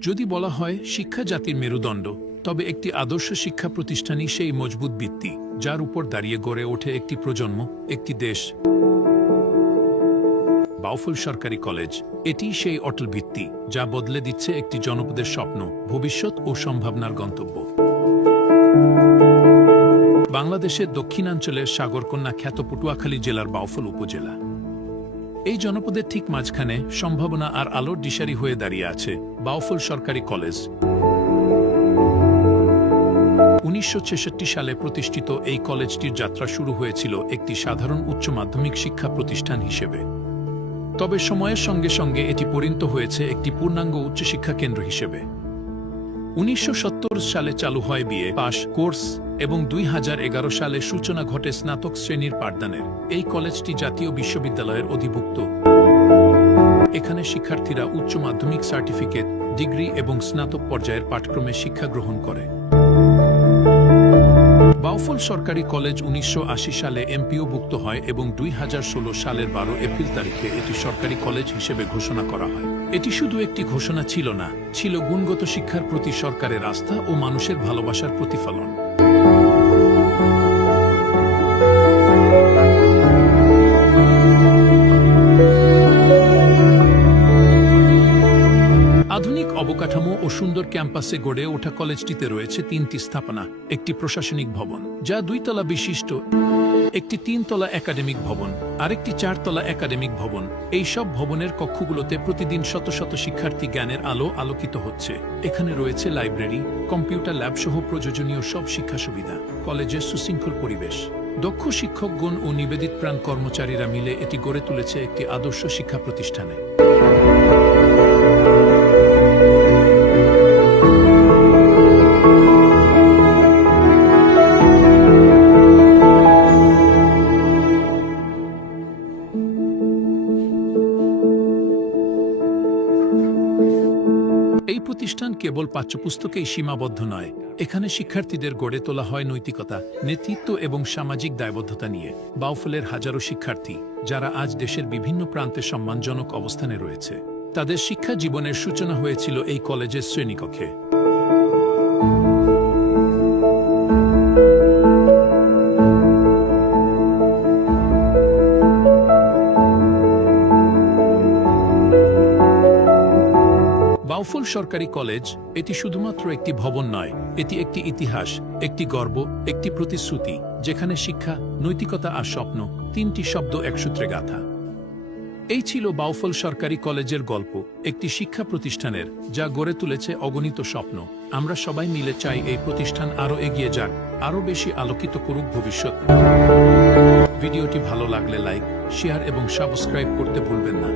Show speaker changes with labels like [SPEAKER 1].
[SPEAKER 1] যদি বলা হয় শিক্ষা জাতির মেরুদণ্ড, তবে একটি আদর্শ শিক্ষা প্রতিষ্ঠানই সেই মজবুত ভিত্তি, যার উপর দাঁড়িয়ে গড়ে ওঠে একটি প্রজন্ম, একটি দেশ। বাউফল সরকারি কলেজ এটি সেই অটল ভিত্তি, যা বদলে দিচ্ছে একটি জনপদের স্বপ্ন, ভবিষ্যৎ ও সম্ভাবনার গন্তব্য। বাংলাদেশের দক্ষিণাঞ্চলের সাগরকন্যা খ্যাত পটুয়াখালী জেলার বাউফল উপজেলা। এই জনপদের ঠিক মাঝখানে সম্ভাবনা আর আলোর দিশারি হয়ে দাঁড়িয়ে আছে বাউফল সরকারি কলেজ। উনিশশো ছেষট্টি সালে প্রতিষ্ঠিত এই কলেজটির যাত্রা শুরু হয়েছিল একটি সাধারণ উচ্চ মাধ্যমিক শিক্ষা প্রতিষ্ঠান হিসেবে। তবে সময়ের সঙ্গে সঙ্গে এটি পরিণত হয়েছে একটি পূর্ণাঙ্গ উচ্চশিক্ষা কেন্দ্র হিসেবে। উনিশশো সত্তর সালে চালু হয় বিএ পাশ কোর্স এবং দুই হাজার এগারো সালে সূচনা ঘটে স্নাতক শ্রেণির পাঠদানের। এই কলেজটি জাতীয় বিশ্ববিদ্যালয়ের অধিভুক্ত। এখানে শিক্ষার্থীরা উচ্চ মাধ্যমিক সার্টিফিকেট, ডিগ্রি এবং স্নাতক পর্যায়ের পাঠক্রমে শিক্ষা গ্রহণ করে। বাউফল সরকারি কলেজ উনিশশো আশি সালে এমপিওভুক্ত হয় এবং দুই হাজার ষোলো সালের বারো এপ্রিল তারিখে এটি সরকারি কলেজ হিসেবে ঘোষণা করা হয়। এটি শুধু একটি ঘোষণা ছিল না, ছিল গুণগত শিক্ষার প্রতি সরকারের আস্থা ও মানুষের ভালোবাসার প্রতিফলন। ক্যাম্পাসে গড়ে ওঠা কলেজটিতে রয়েছে তিনটি স্থাপনা, একটি প্রশাসনিক ভবন, যা দুইতলা বিশিষ্ট, একটি তিনতলা একাডেমিক ভবন, আরেকটি চারতলা একাডেমিক ভবন। এই সব ভবনের কক্ষগুলোতে প্রতিদিন শত শত শিক্ষার্থী জ্ঞানের আলো আলোকিত হচ্ছে। এখানে রয়েছে লাইব্রেরি, কম্পিউটার ল্যাব সহ প্রয়োজনীয় সব শিক্ষা সুবিধা, কলেজের সুশৃঙ্খল পরিবেশ। দক্ষ শিক্ষকগণ ও নিবেদিত প্রাণ কর্মচারীরা মিলে এটি গড়ে তুলেছে একটি আদর্শ শিক্ষা প্রতিষ্ঠানে। এই প্রতিষ্ঠান কেবল পাঠ্যপুস্তকেই সীমাবদ্ধ নয়, এখানে শিক্ষার্থীদের গড়ে তোলা হয় নৈতিকতা, নেতৃত্ব এবং সামাজিক দায়বদ্ধতা নিয়ে। বাউফলের হাজারো শিক্ষার্থী, যারা আজ দেশের বিভিন্ন প্রান্তে সম্মানজনক অবস্থানে রয়েছে। তাদের শিক্ষা জীবনের সূচনা হয়েছিল এই কলেজের শ্রেণীকক্ষে। বাউফল সরকারি কলেজ, এটি শুধুমাত্র একটি ভবন নয়, এটি একটি ইতিহাস, একটি গর্ব, একটি প্রতিশ্রুতি, যেখানে শিক্ষা, নৈতিকতা আর স্বপ্ন, তিনটি শব্দ একসূত্রে গাথা। এই ছিল বাউফল সরকারি কলেজের গল্প, একটি শিক্ষা প্রতিষ্ঠানের, যা গড়ে তুলেছে অগণিত স্বপ্ন। আমরা সবাই মিলে চাই এই প্রতিষ্ঠান আরও এগিয়ে যাক, আরও বেশি আলোকিত করুক ভবিষ্যৎ। ভিডিওটি ভালো লাগলে লাইক, শেয়ার এবং সাবস্ক্রাইব করতে ভুলবেন না।